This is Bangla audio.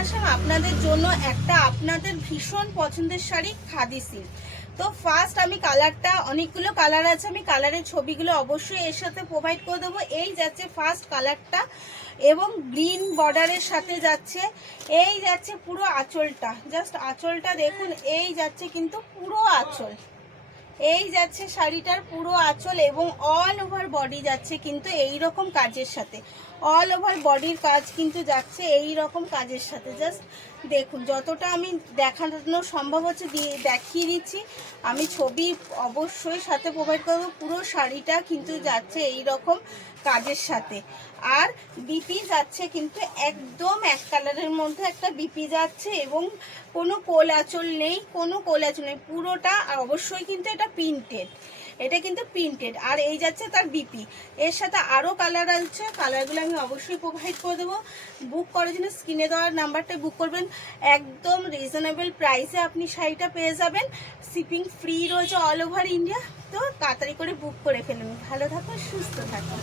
আসলাম আপনাদের জন্য একটা আপনাদের ভীষণ পছন্দের শাড়ি খাদি সিল্ক। তো ফার্স্ট আমি কালারটা, অনেকগুলো কালার আছে, আমি কালারের ছবিগুলো অবশ্যই এর সাথে প্রোভাইড করে দেবো। এই যাচ্ছে ফার্স্ট কালারটা এবং গ্রিন বর্ডারের সাথে যাচ্ছে। এই যাচ্ছে পুরো আঁচলটা, জাস্ট আঁচলটা দেখুন, এই যাচ্ছে কিন্তু পুরো আঁচল, এই যাচ্ছে শাড়িটার পুরো আঁচল এবং অল ওভার বডি যাচ্ছে কিন্তু এই রকম কাজের সাথে। অল ওভার বডির কাজ কিন্তু যাচ্ছে এই রকম কাজের সাথে। জাস্ট দেখুন, যতটা আমি দেখানো সম্ভব হচ্ছে দেখিয়ে দিচ্ছি। আমি ছবি অবশ্যই সাথে প্রোভাইড করবো। পুরো শাড়িটা কিন্তু যাচ্ছে এই রকম কাজের সাথে। আর বিপি যাচ্ছে কিন্তু একদম এক কালারের মধ্যে একটা বিপি যাচ্ছে এবং কোনো কোল আঁচল নেই, কোনো কোল আঁচল নেই, পুরোটা। আর অবশ্যই কিন্তু এটা প্রিন্টেড, এটা কিন্তু প্রিন্টেড। আর এই যাচ্ছে তার বিপি, এর সাথে আরও কালার আছে, কালারগুলো আমি অবশ্যই প্রোভাইড করে দেবো। বুক করার জন্য স্ক্রিনে দেওয়ার নাম্বারটা বুক করবেন। একদম রিজনেবল প্রাইসে আপনি শাড়িটা পেয়ে যাবেন। শিপিং ফ্রি রয়েছে অল ওভার ইন্ডিয়া। তো তাড়াতাড়ি করে বুক করে ফেলুন। ভালো থাকুন, সুস্থ থাকুন।